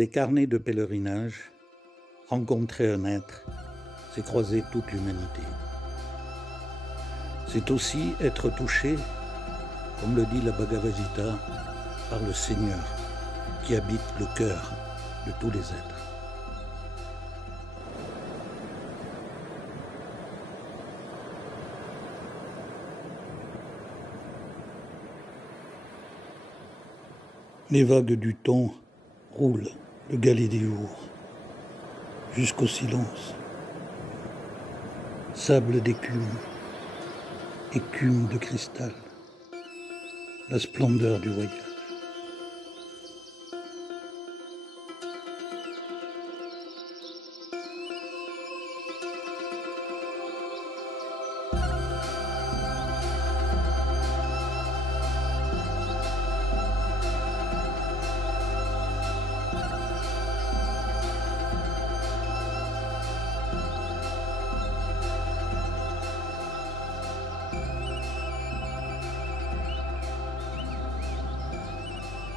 Des carnets de pèlerinage, rencontrer un être, c'est croiser toute l'humanité. C'est aussi être touché, comme le dit la Bhagavad Gita, par le Seigneur qui habite le cœur de tous les êtres. Les vagues du temps roulent le galet des jours jusqu'au silence. Sable d'écume, écume de cristal, la splendeur du voyage.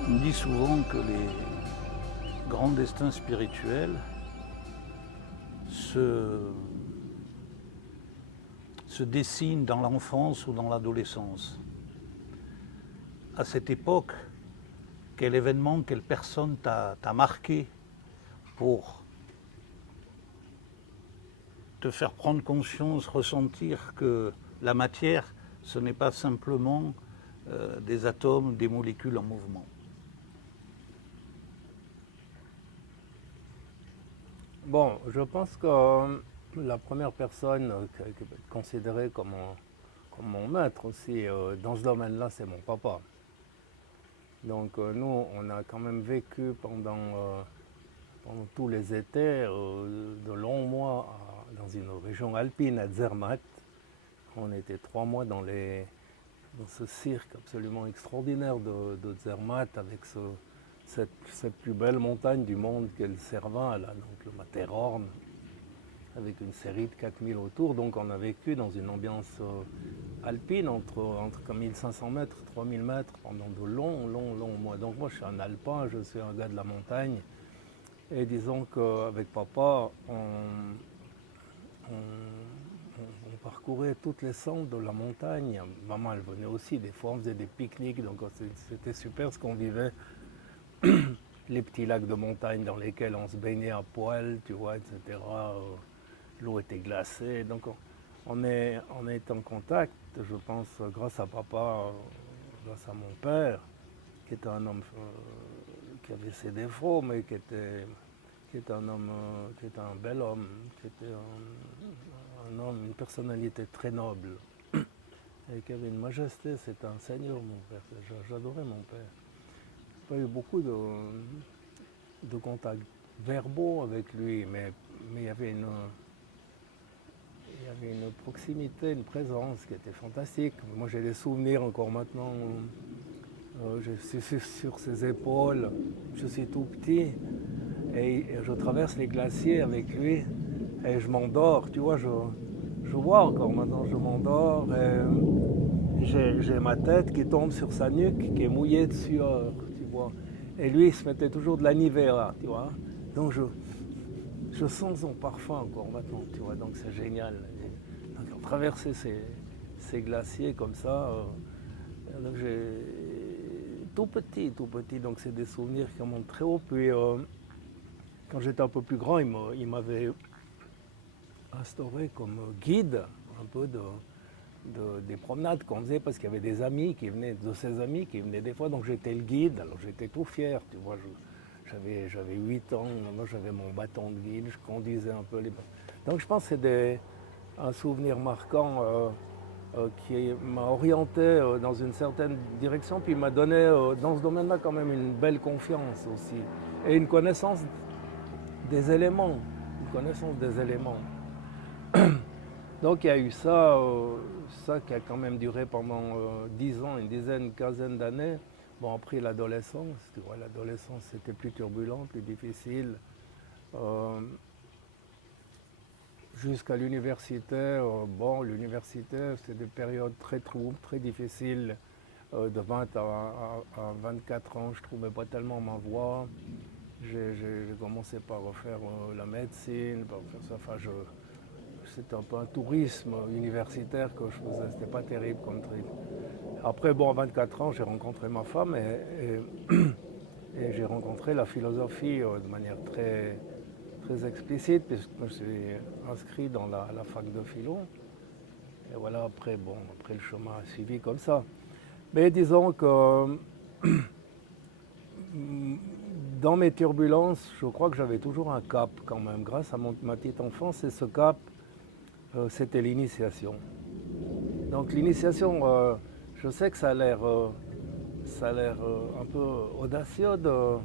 On dit souvent que les grands destins spirituels se dessinent dans l'enfance ou dans l'adolescence. À cette époque, quel événement, quelle personne t'a marqué pour te faire prendre conscience, ressentir que la matière, ce n'est pas simplement des atomes, des molécules en mouvement? Bon, je pense que la première personne qui peut être considérée comme mon maître aussi dans ce domaine-là, c'est mon papa. Donc nous, on a quand même vécu pendant tous les étés de longs mois dans une région alpine à Zermatt. On était 3 mois dans ce cirque absolument extraordinaire de Zermatt avec cette plus belle montagne du monde qu'est le Cervin, là, donc le Matterhorn, avec une série de 4000 autour. Donc on a vécu dans une ambiance alpine entre 1500 mètres et 3000 mètres pendant de longs mois. Donc moi je suis un alpin, je suis un gars de la montagne. Et disons qu'avec papa, on parcourait toutes les cendres de la montagne. Maman, elle venait aussi, des fois on faisait des pique-niques, donc c'était super ce qu'on vivait. Les petits lacs de montagne dans lesquels on se baignait à poil, tu vois, etc. L'eau était glacée, donc on est en contact, je pense, grâce à papa, grâce à mon père, qui était un homme qui avait ses défauts, mais qui était un homme, qui était un bel homme, qui était un homme, une personnalité très noble, et qui avait une majesté. C'était un seigneur, mon père. J'adorais mon père. J'ai pas eu beaucoup de contacts verbaux avec lui, mais il y avait une proximité, une présence qui était fantastique. Moi, j'ai des souvenirs encore maintenant. Je suis sur ses épaules, je suis tout petit, et je traverse les glaciers avec lui, et je m'endors, tu vois, je vois encore maintenant, je m'endors, et j'ai ma tête qui tombe sur sa nuque, qui est mouillée de sueur, tu vois. Et lui, il se mettait toujours de la Nivea, tu vois. Donc je sens son parfum encore maintenant, tu vois, donc c'est génial. Donc traverser ces glaciers comme ça, donc j'ai tout petit, donc c'est des souvenirs qui remontent très haut. Puis quand j'étais un peu plus grand, il m'avait instauré comme guide un peu des promenades qu'on faisait, parce qu'il y avait des amis qui venaient, de ses amis qui venaient des fois, donc j'étais le guide, alors j'étais tout fier, tu vois, j'avais 8 ans, moi j'avais mon bâton de guide, je conduisais un peu les... Donc je pense que c'est un souvenir marquant qui m'a orienté dans une certaine direction, puis m'a donné dans ce domaine-là quand même une belle confiance aussi, et une connaissance des éléments, Donc il y a eu ça qui a quand même duré pendant 10 ans, une dizaine, une quinzaine d'années. Bon, après l'adolescence, tu vois, l'adolescence c'était plus turbulent, plus difficile. Jusqu'à l'université, l'université c'est des périodes très troubles, très difficiles. De 20 à 24 ans, je ne trouvais pas tellement ma voie. J'ai commencé par faire la médecine, par faire ça. Enfin, c'était un peu un tourisme universitaire que je faisais, c'était pas terrible comme truc. Après, bon, à 24 ans, j'ai rencontré ma femme et j'ai rencontré la philosophie de manière très, très explicite, puisque je me suis inscrit dans la fac de philo. Et voilà, après, bon, après le chemin a suivi comme ça. Mais disons que dans mes turbulences, je crois que j'avais toujours un cap quand même, grâce à ma petite enfance, et ce cap, c'était l'initiation. Donc l'initiation, je sais que ça a l'air un peu audacieux de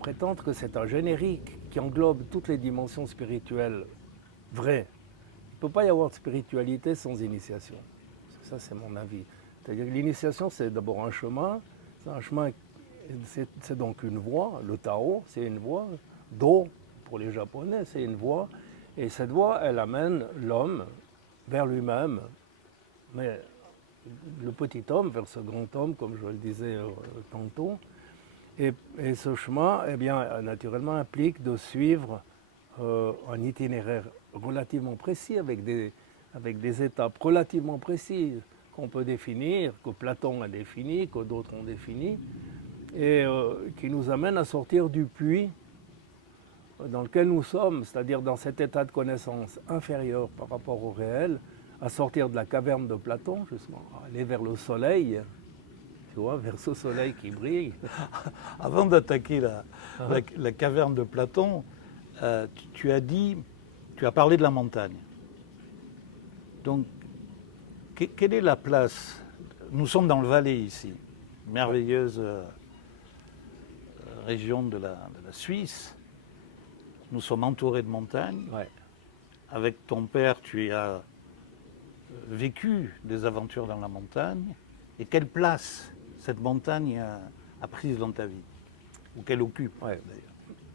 prétendre que c'est un générique qui englobe toutes les dimensions spirituelles vraies. Il ne peut pas y avoir de spiritualité sans initiation. Ça, c'est mon avis. C'est-à-dire que l'initiation, c'est d'abord un chemin. C'est un chemin, c'est donc une voie. Le Tao, c'est une voie. Do, pour les Japonais, c'est une voie. Et cette voie, elle amène l'homme vers lui-même, mais le petit homme vers ce grand homme, comme je le disais tantôt. Et ce chemin, eh bien, naturellement, implique de suivre un itinéraire relativement précis, avec des étapes relativement précises qu'on peut définir, que Platon a défini, que d'autres ont défini, et qui nous amènent à sortir du puits dans lequel nous sommes, c'est-à-dire dans cet état de connaissance inférieur par rapport au réel, à sortir de la caverne de Platon, justement, à aller vers le soleil, tu vois, vers ce soleil qui brille. Avant d'attaquer la caverne de Platon, tu as parlé de la montagne. Donc, quelle est la place? Nous sommes dans le Valais ici, merveilleuse région de la Suisse. Nous sommes entourés de montagnes. Ouais. Avec ton père, tu as vécu des aventures dans la montagne. Et quelle place cette montagne a prise dans ta vie? Ou qu'elle occupe, Ouais. d'ailleurs?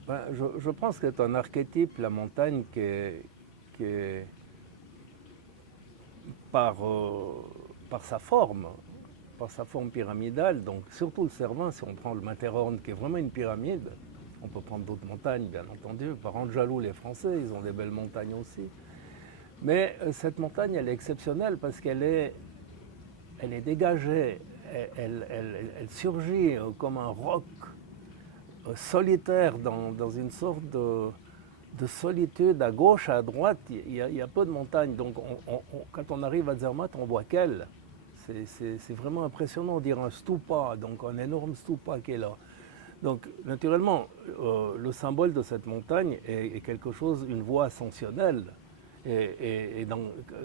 Ben, je pense que c'est un archétype, la montagne, qui est par sa forme pyramidale, donc surtout le Cervin, si on prend le Matterhorn, qui est vraiment une pyramide. On peut prendre d'autres montagnes, bien entendu. Par rendre jaloux les Français, ils ont des belles montagnes aussi. Mais cette montagne, elle est exceptionnelle parce qu'elle est dégagée, elle surgit comme un roc solitaire dans une sorte de solitude. À gauche, à droite, il y a peu de montagnes. Donc quand on arrive à Zermatt, on voit qu'elle. C'est vraiment impressionnant, on dirait un stupa, donc un énorme stupa qui est là. Donc, naturellement, le symbole de cette montagne est quelque chose, une voie ascensionnelle. Et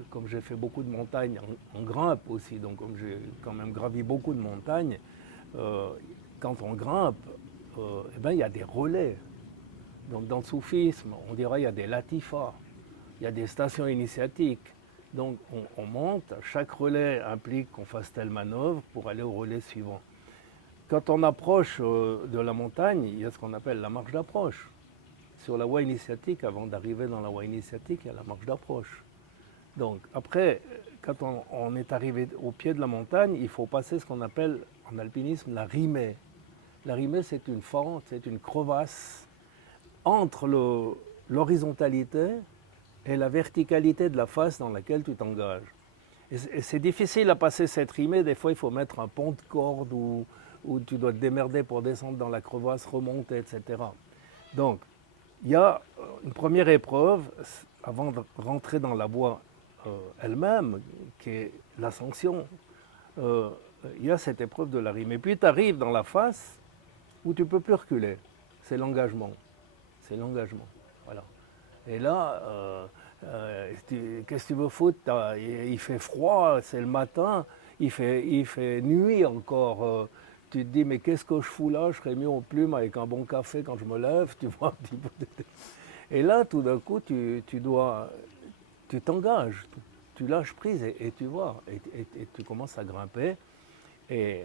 comme j'ai fait beaucoup de montagnes en grimpe aussi, donc comme j'ai quand même gravi beaucoup de montagnes, quand on grimpe, eh ben, il y a des relais. Donc, dans le soufisme, on dirait il y a des latifas, il y a des stations initiatiques. Donc, on monte, chaque relais implique qu'on fasse telle manœuvre pour aller au relais suivant. Quand on approche de la montagne, il y a ce qu'on appelle la marche d'approche. Sur la voie initiatique, avant d'arriver dans la voie initiatique, il y a la marche d'approche. Donc après, quand on est arrivé au pied de la montagne, il faut passer ce qu'on appelle en alpinisme la rimée. La rimée, c'est une fente, c'est une crevasse entre l'horizontalité et la verticalité de la face dans laquelle tu t'engages. Et c'est difficile à passer cette rimée, des fois il faut mettre un pont de corde où tu dois te démerder pour descendre dans la crevasse, remonter, etc. Donc, il y a une première épreuve, avant de rentrer dans la voie elle-même, qui est l'ascension. Il y a cette épreuve de la rime. Et puis tu arrives dans la face où tu ne peux plus reculer. C'est l'engagement. C'est l'engagement. Voilà. Et là, qu'est-ce que tu veux foutre? Il fait froid, c'est le matin, il fait nuit encore. Tu te dis, mais qu'est-ce que je fous là? Je serais mieux aux plumes avec un bon café quand je me lève, tu vois. Et là, tout d'un coup, tu t'engages, tu lâches prise et tu vois, et tu commences à grimper. Et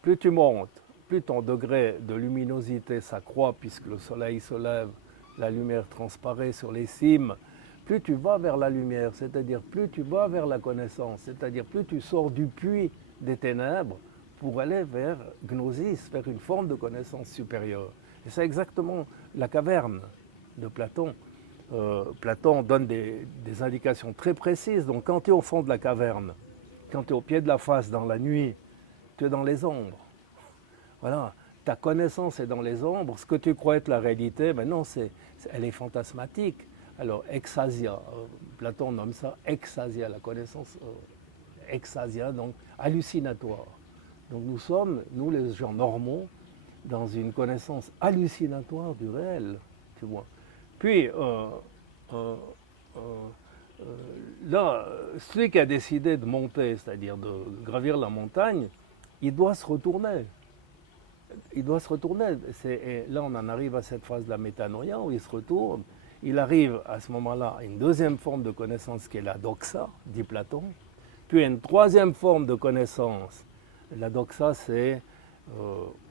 plus tu montes, plus ton degré de luminosité s'accroît, puisque le soleil se lève, la lumière transparaît sur les cimes, plus tu vas vers la lumière, c'est-à-dire plus tu vas vers la connaissance, c'est-à-dire plus tu sors du puits des ténèbres pour aller vers gnosis, vers une forme de connaissance supérieure. Et c'est exactement la caverne de Platon. Platon donne des indications très précises. Donc quand tu es au fond de la caverne, quand tu es au pied de la face dans la nuit, tu es dans les ombres. Voilà, ta connaissance est dans les ombres. Ce que tu crois être la réalité, ben non, elle est fantasmatique. Alors exasia, Platon nomme ça exasia, la connaissance exasia, donc hallucinatoire. Donc nous sommes, nous les gens normaux, dans une connaissance hallucinatoire du réel, tu vois. Puis, là, celui qui a décidé de monter, c'est-à-dire de gravir la montagne, il doit se retourner. Il doit se retourner. Et là, on en arrive à cette phase de la métanoïa où il se retourne. Il arrive à ce moment-là à une deuxième forme de connaissance qui est la doxa, dit Platon. Puis une troisième forme de connaissance. La doxa, c'est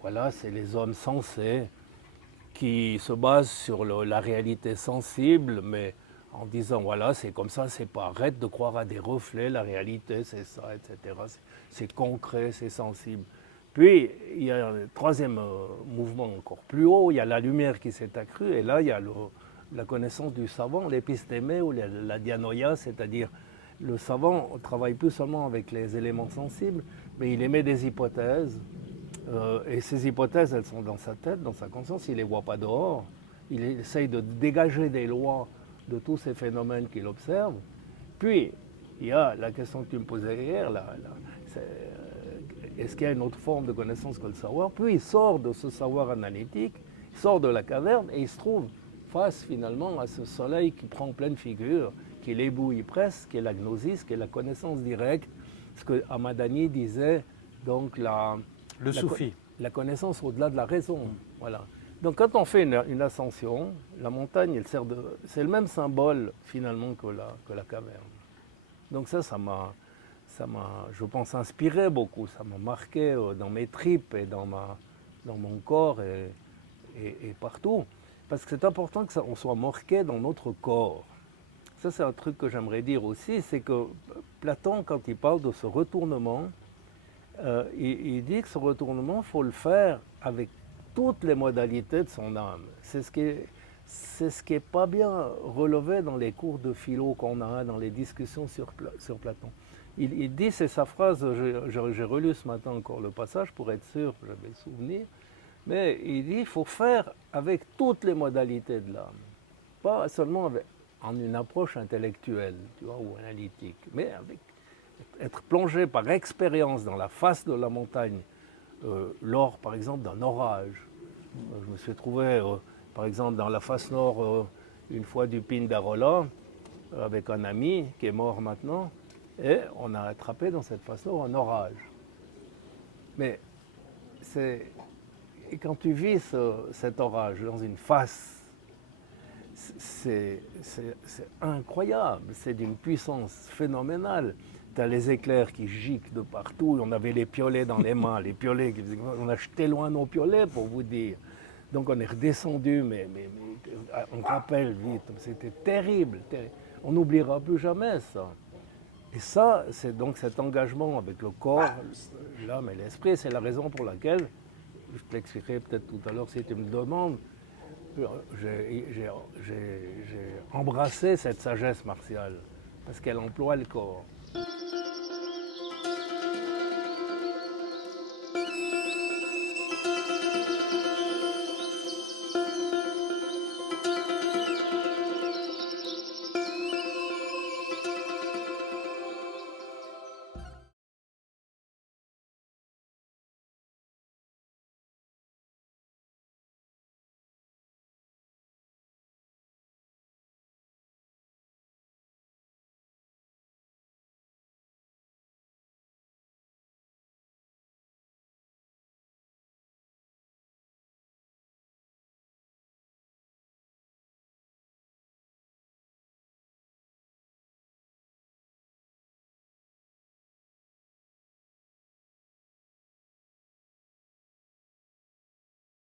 voilà, c'est les hommes sensés qui se basent sur la réalité sensible, mais en disant voilà, c'est comme ça, c'est pas, arrête de croire à des reflets, la réalité c'est ça, etc. C'est concret, c'est sensible. Puis il y a un troisième mouvement encore plus haut, il y a la lumière qui s'est accrue, et là il y a la connaissance du savant, l'épistémé ou la dianoïa, c'est-à-dire le savant ne travaille plus seulement avec les éléments sensibles, mais il émet des hypothèses. Et ces hypothèses, elles sont dans sa tête, dans sa conscience, il ne les voit pas dehors. Il essaye de dégager des lois de tous ces phénomènes qu'il observe. Puis, il y a la question que tu me posais hier, est-ce qu'il y a une autre forme de connaissance que le savoir? Puis il sort de ce savoir analytique, il sort de la caverne et il se trouve face finalement à ce soleil qui prend pleine figure, qui l'éblouit presque, qui est la gnosis, qui est la connaissance directe, ce que Hamadani disait, donc la connaissance au-delà de la raison. Voilà. Donc quand on fait une ascension, la montagne, c'est le même symbole finalement que la caverne. Donc ça m'a, je pense, inspiré beaucoup, ça m'a marqué dans mes tripes et dans mon corps et partout. Parce que c'est important qu'on soit marqué dans notre corps. Ça, c'est un truc que j'aimerais dire aussi, c'est que Platon, quand il parle de ce retournement, il dit que ce retournement, il faut le faire avec toutes les modalités de son âme. C'est ce qui est pas bien relevé dans les cours de philo qu'on a, dans les discussions sur Platon. Il dit, c'est sa phrase, j'ai relu ce matin encore le passage pour être sûr, j'avais le souvenir, mais il dit, il faut faire avec toutes les modalités de l'âme. Pas seulement en une approche intellectuelle, tu vois, ou analytique, mais être plongé par expérience dans la face de la montagne, lors, par exemple, d'un orage. Je me suis trouvé, par exemple, dans la face nord, une fois du Pindarola, avec un ami qui est mort maintenant, et on a attrapé dans cette face nord un orage. Mais et quand tu vis cet orage dans une face, c'est incroyable, c'est d'une puissance phénoménale. Tu as les éclairs qui giclent de partout, on avait les piolets dans les mains, les piolets, on a jeté loin nos piolets pour vous dire. Donc on est redescendu, mais on rappelle vite, c'était terrible, terrible. On n'oubliera plus jamais ça. Et ça, c'est donc cet engagement avec le corps, l'âme et l'esprit, c'est la raison pour laquelle, je te l'expliquerai peut-être tout à l'heure si tu me demandes, j'ai embrassé cette sagesse martiale, parce qu'elle emploie le corps.